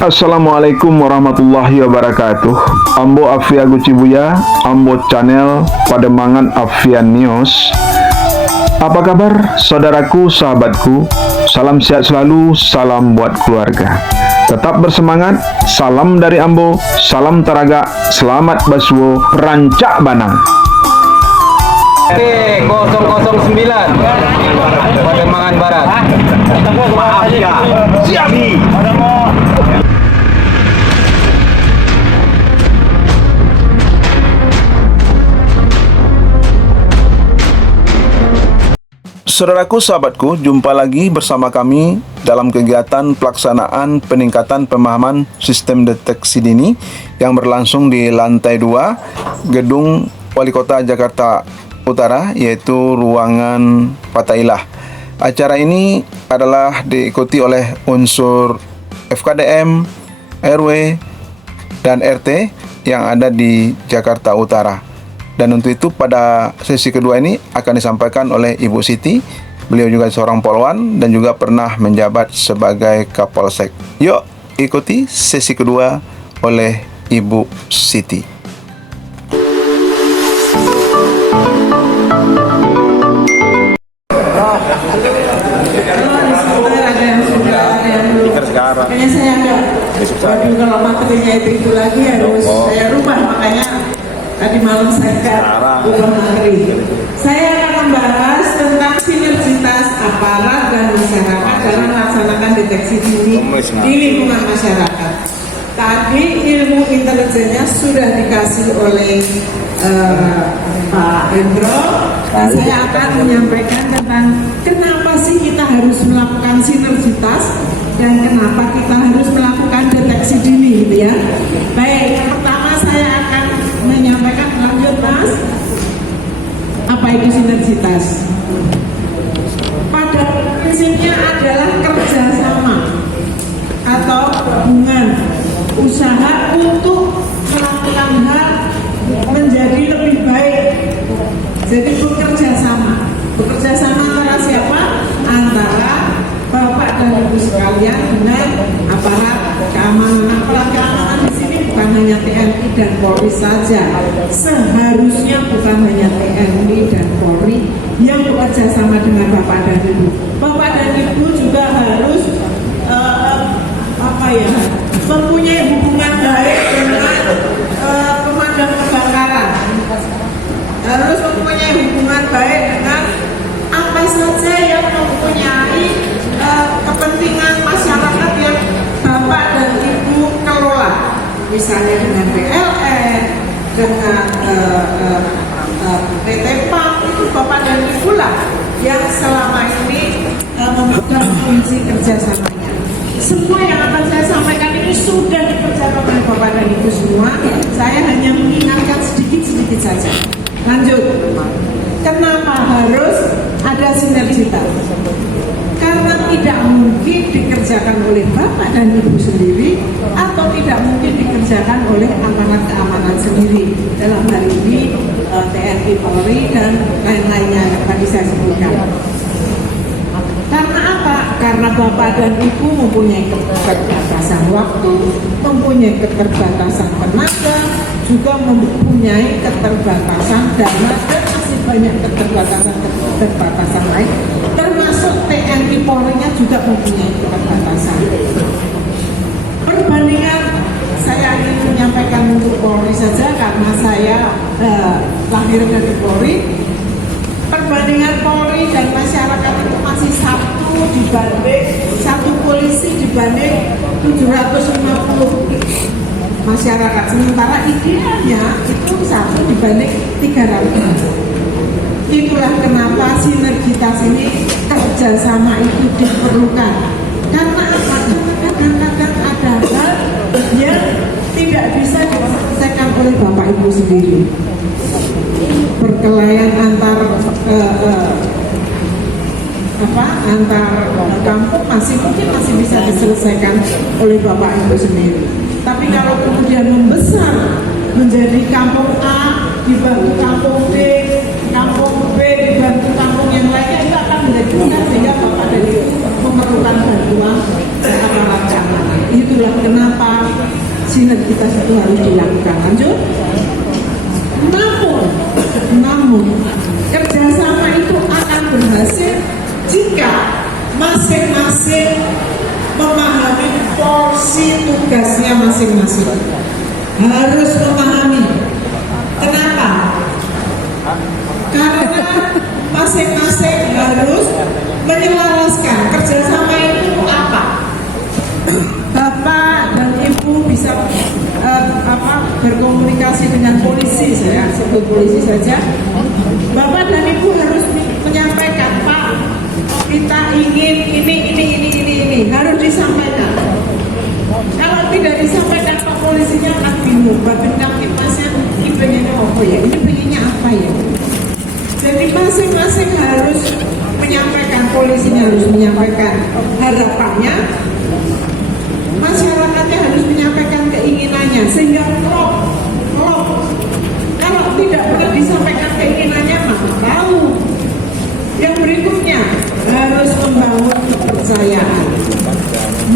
Assalamualaikum warahmatullahi wabarakatuh. Ambo Afia Gucibuya, Ambo Channel Pademangan Afian News. Apa kabar saudaraku, sahabatku? Salam sehat selalu, salam buat keluarga. Tetap bersemangat, salam dari Ambo, salam Taraga, selamat Baswo, Rancak Banang. Oke, 009 Pademangan Barat. Maaf ya. Siap. Saudaraku, sahabatku, jumpa lagi bersama kami dalam kegiatan pelaksanaan peningkatan pemahaman sistem deteksi dini yang berlangsung di lantai 2 Gedung Wali Kota Jakarta Utara, yaitu ruangan Fatailah. Acara ini adalah diikuti oleh unsur FKDM, RW, dan RT yang ada di Jakarta Utara. Dan untuk itu pada sesi kedua ini akan disampaikan oleh Ibu Siti. Beliau juga seorang polwan dan juga pernah menjabat sebagai Kapolsek. Yuk ikuti sesi kedua oleh Ibu Siti. Makanya saya agak waduh, kalau materinya itu lagi harus saya rubah, makanya tadi malam saya ubah materi. Saya akan membahas tentang sinergitas aparat dan masyarakat dalam melaksanakan deteksi dini di lingkungan masyarakat. Tadi ilmu intelijennya sudah dikasih oleh Pak Hendro, dan saya akan menyampaikan tentang kenapa sih kita harus melakukan sinergitas dan kenapa kita harus melakukan deteksi dini, gitu ya. Baik, yang pertama saya akan menyampaikan, lanjut Mas, apa itu sinergitas? Pada prinsipnya adalah kerjasama atau hubungan usaha untuk melakukan hal menjadi lebih baik. Jadi bekerja sama antara siapa? Antara Bapak dan Ibu sekalian dengan aparat keamanan. Aparat keamanan di sini bukan hanya TNI dan Polri saja. Seharusnya bukan hanya TNI dan Polri yang bekerja sama dengan Bapak dan Ibu. Bapak dan Ibu juga harus mempunyai hubungan baik dengan pemadam kebakaran. Harus mempunyai hubungan baik dengan apa saja yang mempunyai kepentingan masyarakat yang Bapak dan Ibu kelola, misalnya dengan PLN, dengan PT PAM, itu Bapak dan Ibu lah yang selama ini memegang kunci kerjasamanya. Semua yang akan saya sampaikan ini sudah dikerjakan oleh Bapak dan Ibu semua. Saya hanya mengingatkan sedikit-sedikit saja. Lanjut, kenapa harus ada sinergitas? Karena tidak mungkin dikerjakan oleh Bapak dan Ibu sendiri, atau tidak mungkin dikerjakan oleh aparat keamanan sendiri. Dalam hal ini TNI, Polri, dan lain-lainnya yang tadi saya sebutkan. Karena apa? Karena Bapak dan Ibu mempunyai keterbatasan waktu, mempunyai keterbatasan tenaga, juga mempunyai keterbatasan dana, dan masih banyak keterbatasan lain, termasuk TNI Polri-nya juga mempunyai keterbatasan. Perbandingan saya ingin menyampaikan untuk Polri saja karena saya lahir dari Polri. Perbandingan Polri dan masyarakat itu masih satu polisi dibanding 750 masyarakat. Sementara idealnya itu 1 dibanding 300. Itulah kenapa sinergitas ini, kerjasama itu diperlukan. Karena apa? Kadang-kadang ada hal yang tidak bisa diselesaikan oleh Bapak Ibu sendiri. Perkelahian antar kampung masih bisa diselesaikan oleh Bapak Ibu sendiri. Tapi kalau kemudian membesar menjadi kampung A dibantu kampung B, kampung B dibantu kampung yang lainnya, itu akan menjadi besar sehingga Bapak dan Ibu memerlukan bantuan aparat keamanan. itulah kenapa sinergitas itu harus dilakukan. Lanjut. Namun kerjasama itu akan berhasil jika masing-masing memahami porsi tugasnya masing-masing. Harus memahami. Kenapa? Karena masing-masing harus menyelaraskan kerjasama itu apa. Bapak dan Ibu bisa berkomunikasi dengan polisi, saya sebut polisi saja. Bapak dan Ibu harus menyampaikan, Pak, kita ingin ini harus disampaikan. Kalau tidak disampaikan ke polisinya akan bingung, Bapak Kamtipmasnya ini pengennya apa ya, ini pengennya apa ya. Jadi masing-masing harus menyampaikan, polisinya harus menyampaikan harapannya, masyarakatnya harus menyampaikan keinginannya, sehingga klop. Kalau tidak pernah disampaikan keinginannya, maka tahu. Yang berikutnya harus membangun kepercayaan.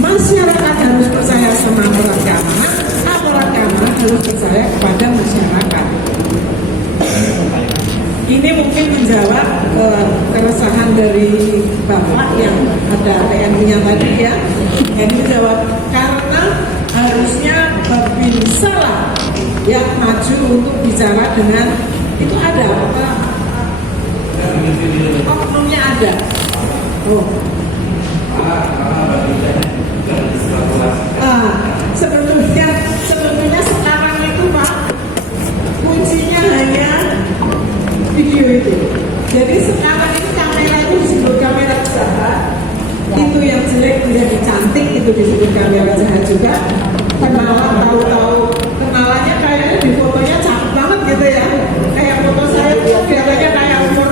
Masyarakat harus percaya sama aparat keamanan harus percaya kepada masyarakat. Ini mungkin menjawab keresahan dari Bapak yang ada TNI-nya tadi ya. Ini menjawab karena harusnya Babinsa lah yang maju untuk bicara dengan itu ada oknumnya ada. Sebetulnya sekarang itu Pak, kuncinya hanya video itu. Jadi sekarang ini kamera itu disebut kamera jahat. Itu yang jelek menjadi cantik, itu disebut kamera jahat juga. Kenalan tahu-tahu kenalannya kayaknya di fotonya cakep banget gitu ya. Kayak foto saya itu kelihatannya kayak umur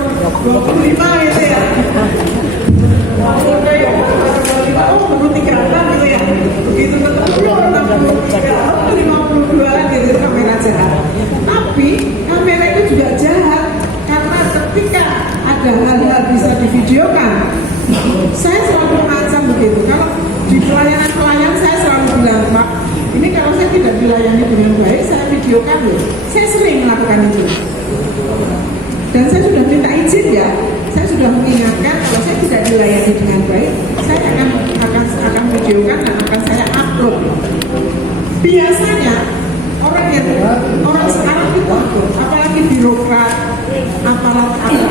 25 gitu ya. Umur 36 gitu ya. Begitu ketemu 63, 52 gitu kamera jahat. Tapi kamera itu juga jahat karena ketika ada hal-hal bisa divideokan, saya selalu mengancam begitu. Kalau di pelayanan saya selalu bilang, Pak, ini kalau saya tidak dilayani dengan baik, saya videokan loh. Saya sering melakukan itu. Dan saya sudah minta izin ya. Saya sudah mengingatkan kalau saya tidak dilayani dengan baik, saya akan videokan dan akan saya upload. Biasanya orang sekarang itu, apalagi birokrat, aparat itu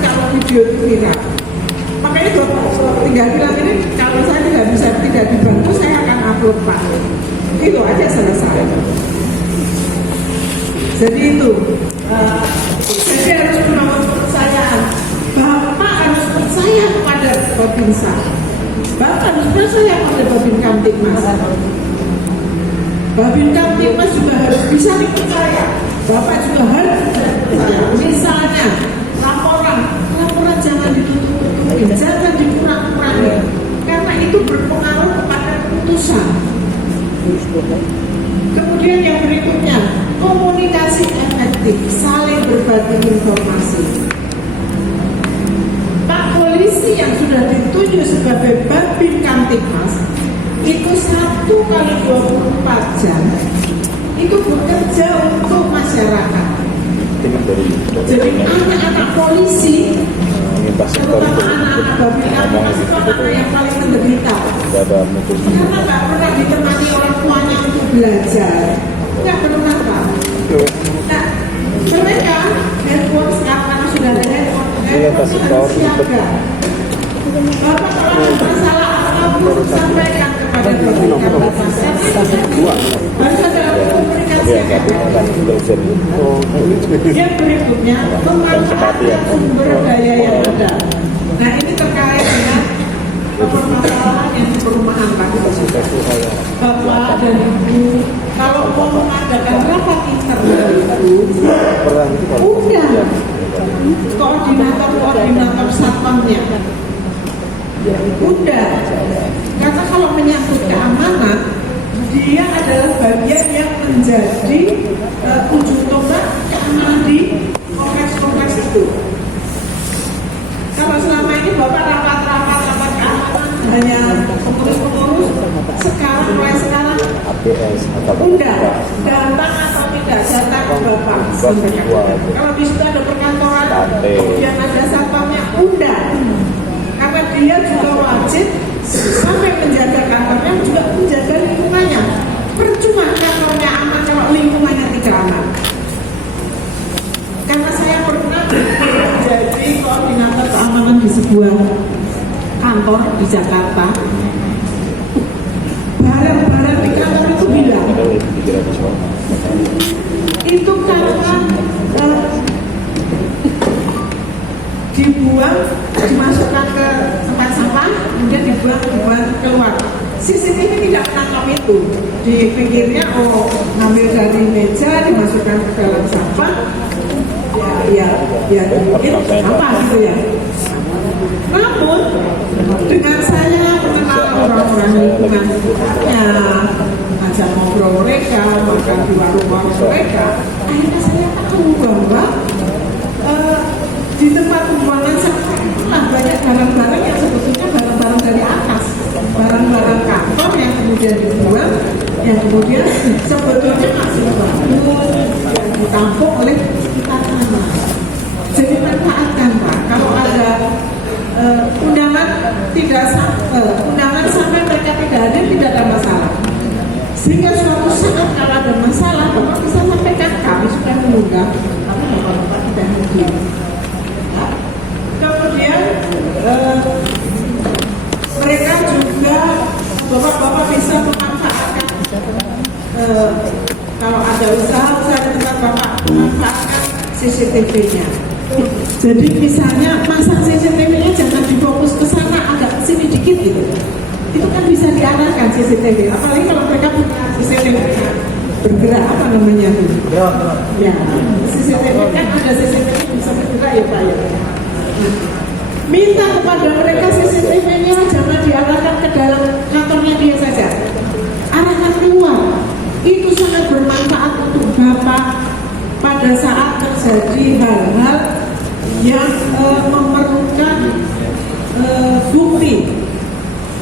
kalau video itu viral. Makanya tinggal bilang ini kalau saya tidak dibantu, saya akan upload Pak. Itu aja selesai. Jadi itu. Jadi harus membangun kepercayaan. Bapak harus percaya kepada Babinsa. Bapak harus percaya pada Babin Kamtipmas. Babin Kamtipmas juga harus bisa dipercaya. Bapak juga harus dipercaya. Misalnya laporan jangan ditutup-tutupin, jangan dikurang-kurangi, karena itu berpengaruh kepada putusan. Kemudian yang berikutnya, komunikasi efektif, saling berbagi informasi. Pak polisi yang sudah ditunjuk sebagai Babin Kamtipmas itu 1x24 jam itu bekerja untuk masyarakat. Jadi anak-anak polisi, terutama anak-anak Babin Kamtipmas itu anak yang paling menderita. Karena nggak pernah ditemani orang tuanya untuk belajar, nggak pernah Pak. Nah, mereka handphone sekarang sudah ada handphone harus siaga. Bapak kalau ada masalah apapun sampaikan kepada Babin Kamtipmas. Harus ada komunikasi. Yang berikutnya, memanfaatkan sumber daya yang ada. Nah ini terkait dengan permasalahan yang di perumahan Pak. Bapak dan Ibu, kalau mau mengadakan rapat internal itu, udah koordinator satpamnya, udah. Karena kalau menyangkut keamanan, dia adalah bagian yang menjadi ujung tombak keamanan di kompleks-kompleks itu. Kalau selama ini Bapak rapat keamanan hanya pengurus-pengurus, sekarang Udah, datang atau tidak datang Bapak sampaikan. Kalau di situ ada perkantoran, kemudian ada satpamnya, udah. Karena dia juga wajib sampai menjaga kantornya, juga menjaga lingkungannya. Percuma kantornya aman kalau lingkungannya tidak aman. Karena saya pernah menjadi koordinator keamanan di sebuah kantor di Jakarta. Barang-barang di kantor itu bilang itu karena dibuang, dimasukkan ke tempat sampah, kemudian dibuang keluar. CCTV tidak menangkap itu. Dipikirnya ngambil dari meja, dimasukkan ke dalam sampah, ya mungkin apa gitu ya. Namun dengan saya mengenal orang-orang lingkungannya, ajak ngobrol mereka, makan di warung-warung mereka, akhirnya saya tahu bahwa di tempat pembuangan sampah itulah banyak barang-barang yang sebetulnya barang-barang dari atas, barang-barang kantor yang kemudian dibuang, yang kemudian sebetulnya masih bagus, yang ditampung oleh kita sama. Jadi manfaatkan Pak, kalau ada undangan sampai mereka tidak hadir, tidak ada masalah. Sehingga suatu saat kalau ada masalah, Bapak bisa sampaikan kami sudah mengundang, tapi Bapak tidak hadir. Kemudian mereka juga Bapak bisa memanfaatkan kalau ada usaha di tempat Bapak memanfaatkan CCTV-nya. Jadi misalnya masang CCTV-nya jangan difokus ke sana, agak ke sini dikit gitu. Itu kan bisa diarahkan CCTV. Apalagi kalau mereka punya CCTV bergerak, apa namanya itu? Ya, CCTV kan ada CCTV bisa bergerak ya Pak ya. Minta kepada mereka CCTV-nya jangan diarahkan ke dalam kantornya dia saja, arahkan keluar. Itu sangat bermanfaat untuk Bapak pada saat terjadi hal-hal yang memerlukan bukti,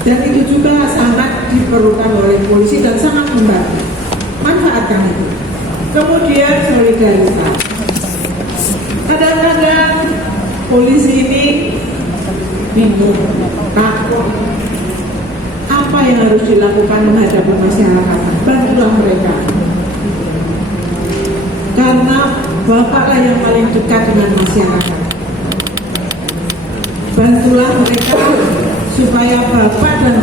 dan itu juga sangat diperlukan oleh polisi dan sangat membantu. Manfaatkan itu. Kemudian solidaritas. Kadang-kadang polisi ini bingung, takut. Apa yang harus dilakukan menghadapi masyarakat? Bantulah mereka. Karena Bapaklah yang paling dekat dengan masyarakat. Bantulah mereka supaya Bapak dan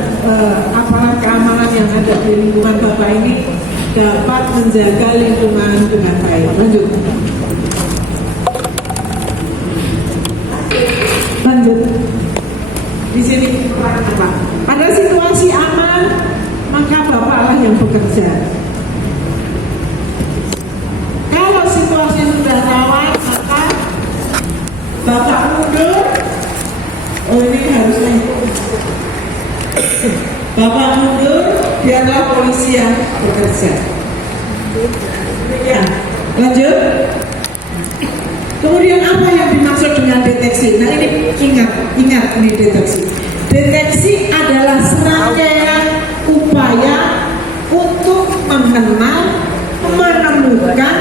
aparat keamanan yang ada di lingkungan Bapak ini dapat menjaga lingkungan dengan baik. Lanjut. Di sini apa? Pada situasi aman, maka Bapaklah yang bekerja. Kalau situasi sudah rawan, maka Bapak mundur. Oh ini harusnya Bapak mundur, biarlah polisi yang bekerja. Ya, lanjut. Kemudian apa yang dimaksud dengan deteksi? Nah ini ingat ini deteksi. Deteksi adalah serangkaian upaya untuk mengenal, menemukan,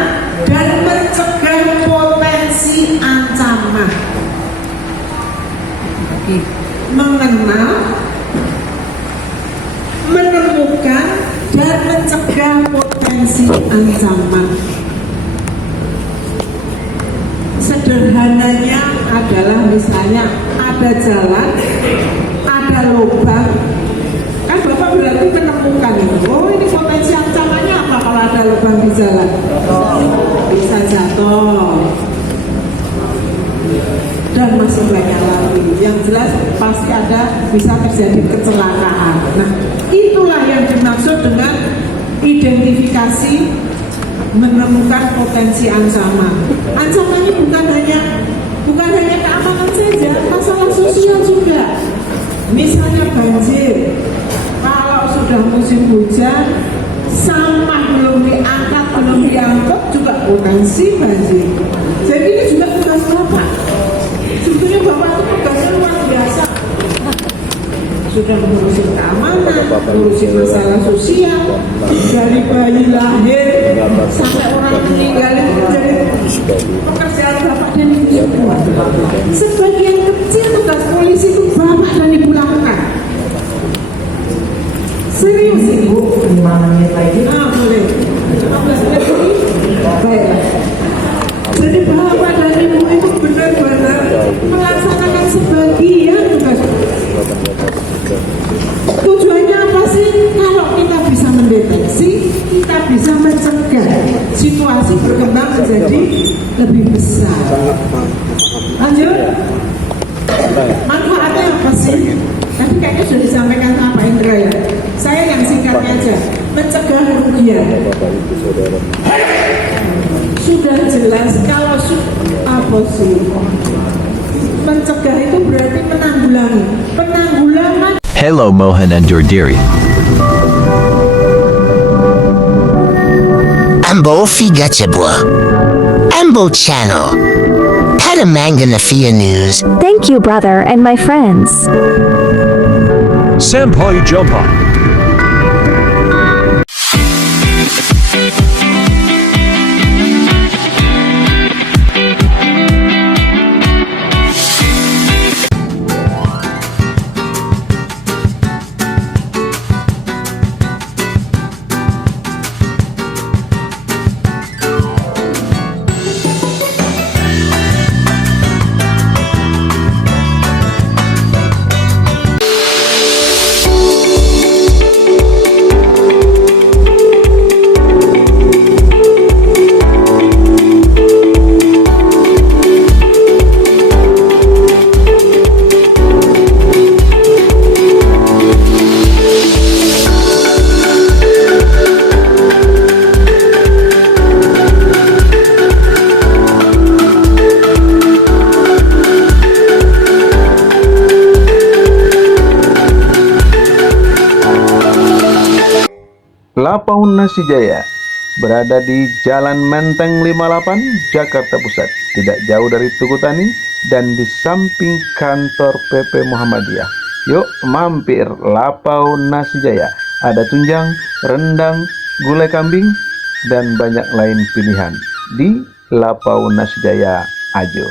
dan mencegah potensi ancaman. Mengenal, menemukan, dan mencegah potensi ancaman. Sederhananya adalah misalnya ada jalan, ada lubang, kan Bapak berarti menemukan itu. Oh ini potensi ancamannya apa kalau ada lubang di jalan? Bisa jatuh dan masih banyak lagi. Yang jelas pasti ada bisa terjadi kecelakaan. Nah itulah yang dimaksud dengan identifikasi, menemukan potensi ancaman. Ancamannya bukan hanya keamanan saja, masalah sosial juga. Misalnya banjir, kalau sudah musim hujan, sampah belum diangkat, belum diangkut juga potensi banjir. Jadi ini juga tugas Bapak. Sebetulnya Bapak itu tugasnya luar biasa. sudah ngurusin keamanan, ngurusin masalah sosial, dari bayi lahir sampai orang meninggal itu jadi pekerjaan bapak dan ibu semua. Sebagian kecil tugas polisi itu bapak dan ibu lakukan. Serius ibu, 5 menit lagi. Boleh. 15 menit lagi. Baiklah. Jadi bapak dan ibu itu benar-benar melaksanakan sebagian tugas. Tujuannya apa sih? Kalau kita bisa mendeteksi, kita bisa mencegah situasi berkembang menjadi lebih besar. Lanjut. Manfaatnya apa sih? Tadi kayaknya sudah disampaikan sama Pak Indra ya. Saya yang singkatnya aja, mencegah kerugian. Sudah jelas kalau apa sih? Mencegah itu berarti menanggulangi. Penanggulangan. Hello Mohan and Dordiri. Ambo Figachebwa. Ambo Channel. Patamanganafia News. Thank you, brother, and my friends. Senpai Jumpa. Lapau Nasi Jaya berada di Jalan Menteng 58, Jakarta Pusat, tidak jauh dari Tugu Tani dan di samping kantor PP Muhammadiyah. Yuk mampir Lapau Nasi Jaya. Ada tunjang, rendang, gulai kambing, dan banyak lain pilihan di Lapau Nasi Jaya Ajo.